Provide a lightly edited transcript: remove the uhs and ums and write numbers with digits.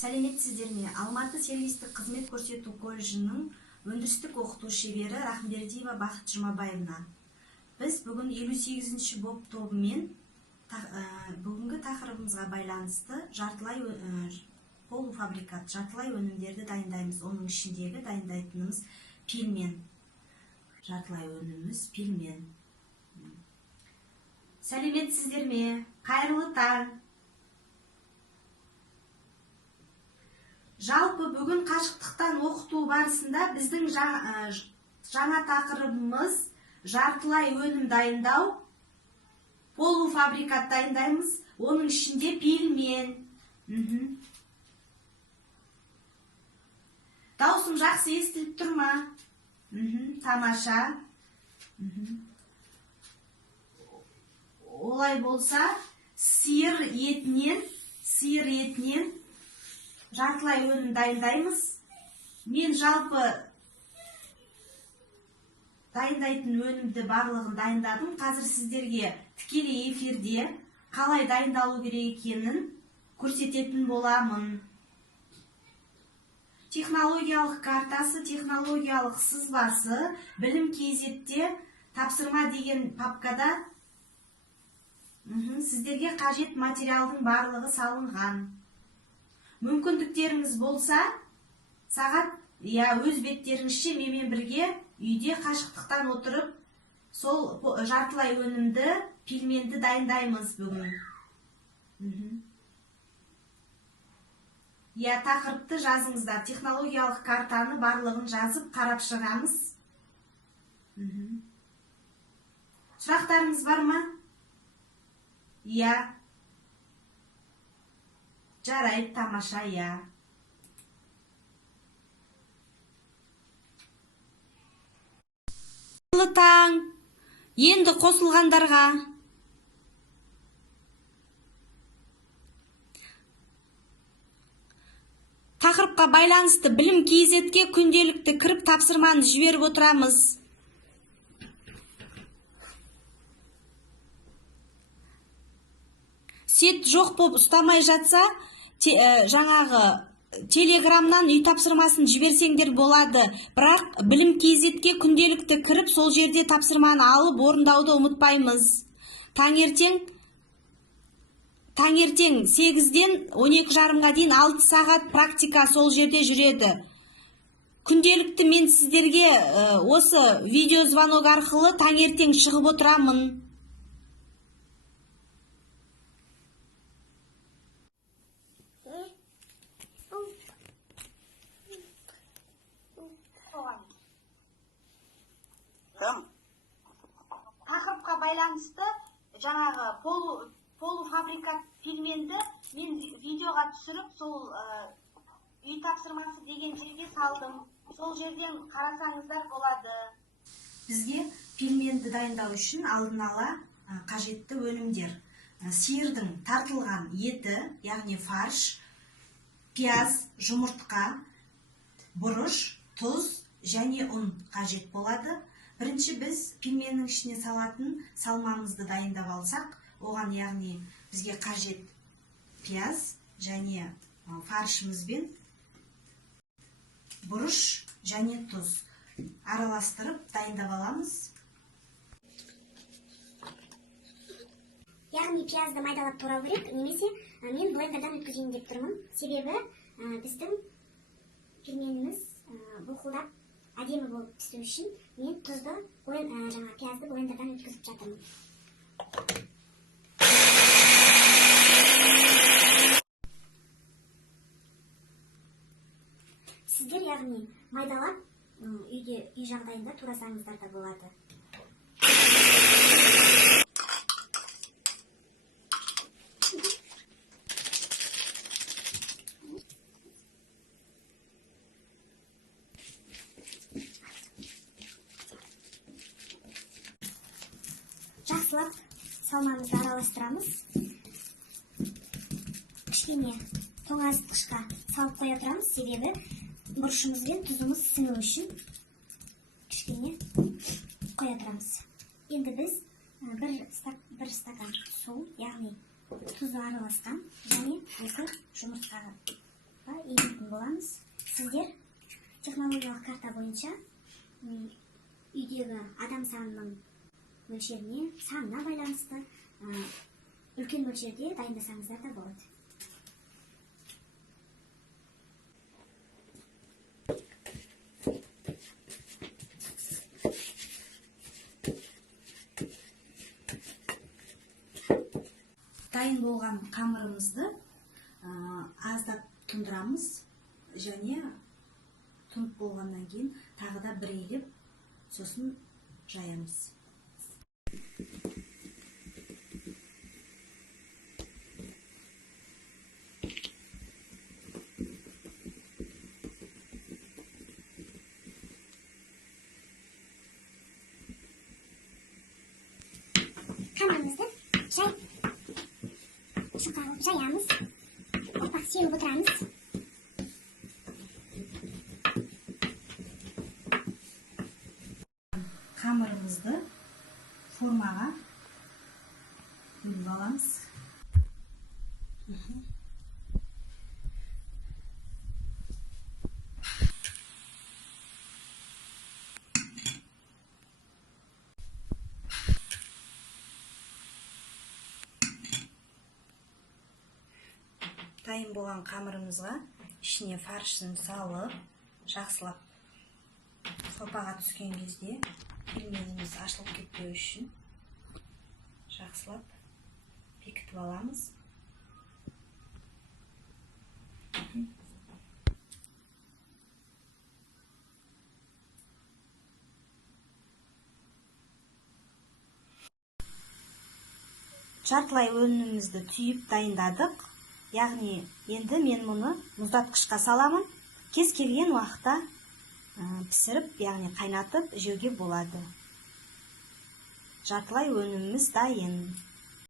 Сәлеметсіздер ме? Алматы сервистік қызмет көрсету колледжінің өндірістік оқыту шебері Рахмбердиева Бақыт Жұмабаевна. Біз бүгін 58-ші боп тобымен бүгінгі тақырыбымызға байланысты жартылай полуфабрикат, жартылай өнімдерді дайындаймыз. Оның ішіндегі дайындайтынымыз пилмен. Жартылай өніміміз пилмен. Сәлеметсіздер ме? Қайырлы таң! Жалпы бүгін қашықтықтан оқыту барысында біздің жаңа тақырыбымыз жартылай өнім дайындау, полуфабрикат дайындаймыз, оның ішінде пилмен. Даусым жақсы естіліп тұр ма? Тамаша. Олай болса, сиыр етінен жартылай өнім дайындаймыз. Мен жалпы дайындайтын өнімді барлығын дайындадым. Қазір сіздерге тікелей эфирде қалай дайындалу керек екенін көрсететін боламын. Технологиялық картасы, технологиялық сызбасы білім KZ-те тапсырма деген папкада сіздерге қажет материалдың барлығы салынған. Мүмкіндіктеріңіз болса, сағат өз беттеріңізше менімен бірге үйде қашықтықтан отырып, сол жартылай өнімді пилменді дайындаймыз бүгін. Тақырыпты жазыңыздар. Технологиялық картаны барлығын жазып қарап шығамыз. Сұрақтарыңыз бар ма? Жарайды, тамаша, Қайырлы таң! Енді қосылғандарға. Тақырыпқа байланысты білім KZ-ге күнделікті кіріп тапсырманы жіберіп отырамыз. Сет жоқ боп ұстамай жатса, жаңағы телеграмнан үй тапсырмасын жіберсеңдер болады. Бірақ білім KZ-ге күнделікті кіріп, сол жерде тапсырманы алып орындауды ұмытпаймыз. Таңертең 8-ден 12:30-ға дейін 6 сағат практика сол жерде жүреді. Күнделікті мен сіздерге осы видеозвонок арқылы таңертең шығып отырамын. Тақырыпқа байланысты жаңағы полуфабрикат пилменді мен видеоға түсіріп, сол үй тапсырмасы деген жерге салдым. Сол жерден қарасаңыздар болады. Бізге пилменді дайындау үшін алдын ала қажетті өнімдер. Сиырдың тартылған еті, яғни фарш, пияз, жұмыртқа, бұрыш, тұз және ұн қажет болады. Бірінші біз пилменнің ішіне салатын салмамызды дайындап алсақ, оған яғни бізге қажет пияз және фаршымызбен бұрыш және тұз араластырып дайындап аламыз. Яғни пиязды майдалап турау керек, немесе мен блендерден өткізейін деп тұрмын. Себебі біздің пилменіміз бұлқылдап әдемі болып түсу үшін мен тұзды, пиязды блендерден өткізіп жатырмын. Сіздер яғни майдалап үй жағдайында турасаңыздар да болады. Жақсылап салмамызды араластырамыз. Кішкене тоңазытқышқа салып қоя тұрамыз, себебі бұрышымыз бен тұзымыз сіңу үшін кішкене қоя тұрамыз. Енді біз бір стакан су, яғни тұзы араласқан және осы жұмыртқаға егетін боламыз. Сіздер технологиялық карта бойынша үйдегі адам санының мөлшеріне, санына байланысты үлкен мөлшерде дайындасаңыздар да болады. Дайын болған қамырымызды аздап тұндырамыз және тұнып болғаннан кейін тағы да бірелеп сосын жаямыз. Қамырымызды шығарып жаямыз, опақ сеуіп отырамыз. Қамырымызды формаға бөліп аламыз. Дайын болған қамырымызға ішіне фаршын салып, жақсылап сорпаға түскен кезде пельменіміз ашылып кетпеу үшін жақсылап бекітіп аламыз. Жартылай өнімімізді түйіп дайындадық. Яғни енді мен мұны мұздатқышқа саламын. Кез келген уақытта пісіріп, яғни қайнатып жеуге болады. Жартылай өніміміз дайын.